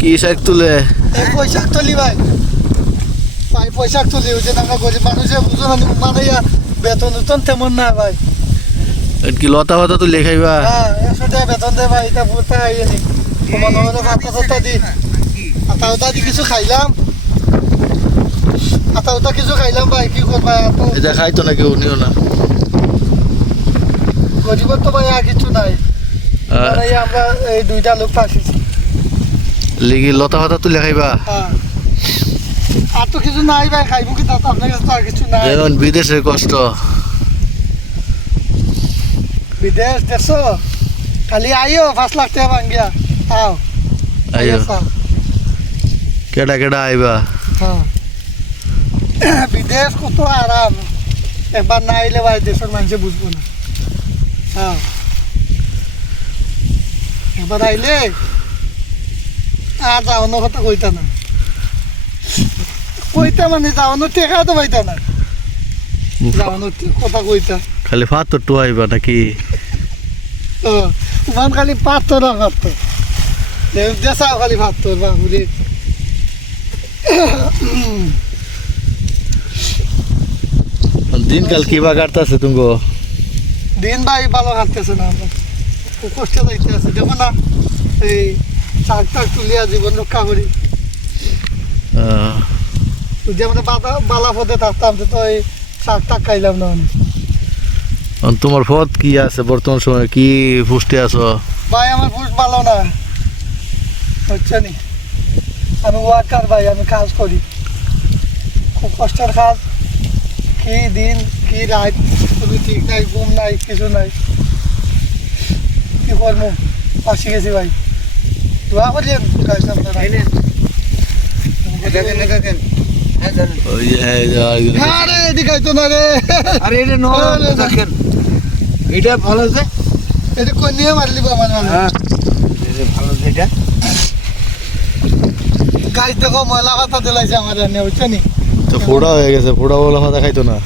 কি শাক তুলে? এই পয়সা তুলি ভাই, ভাই পয়সা তুলি। ওই যে আমরা গরিব মানুষে বুঝো না, মানে বেতন উতন তেমন না ভাই। কি লতা পাতা তুলে খাইবা? হ্যাঁ 100 টাকা বেতন দেয় ভাই, এটা পুরোটা আইয়ে নি মনে হলো ভাত টাতা দি আতা উতা দি কিছু খাইলাম, আতা উতা কিছু খাইলাম ভাই। কি করবা এটা খাইতো না কেউ, নিও না। গরিবের তো ভাই আর কিছু নাই। মানে আমরা এই 2টা লোক থাকিছি, লিগি লতা পাতা তুলে খাইবা। হ্যাঁ আর তো কিছু নাই ভাই, খাইবো কি তা তো আপনার কাছে তো আর কিছু নাই। যেমন বিদেশের কষ্ট। বিদেশ দেশো খালি আইও 5 লাখ টাকা ভাঙ্গিয়া আও আইও। কেডা কেডা আইবা? হ্যাঁ বিদেশ কত আরাম, একবার না আইলে ভাই দেশের মানুষে বুঝবো না। হ্যাঁ একবার আইলে আর যাওয়ানো কথা কইতা না, কইতা মানে যাওয়ানো টেকা তো পাইতা না, যাওয়ানোর কথা কইতা। খালি ফাত তো আইবা নাকি? মান খালি পাথর পাথর দেশাও খালি পাথর বাবুরে। দিনকাল কিবা কাটতেছে তুমি? দিন ভাই ভালো কাটতেছে না, আমরা খুব কষ্ট যাইতে আছে। দেখো না এই শাক টাক তুলিয়া জীবন রক্ষা করি। যদি আমরা বালা পথে থাকতাম তো এই শাক টাক খাইলাম না। তোমার পথ কি আছে বর্তমান সময়? কি পুষ্টি আছো? ভাই আমার বুঝ ভালো না হচ্ছে নি, আমি ওয়ার্কার ভাই, আমি কাজ করি, খুব কষ্টের কাজ। কি দিন কি রাত কোনো ঠিক নাই, ঘুম নাই, কিছু নাই। কি করবো, ফাঁসি গেছি ভাই। দোয়া করি কাজ আপনারা। ওই যে আরে এদিকে আইতো না রে, আরে এটা নো দেখেন, এটা ভালো আছে, এটা কোন নিয়ে মারলি আমার মানে। হ্যাঁ এটা ভালো আছে। এটা গাছ দেখো ময়লা কথা দিলাইছে আমার রান্না, বুঝছো নি? তো ফোড়া হয়ে গেছে, ফোড়া বলে মাথা খাইতো না।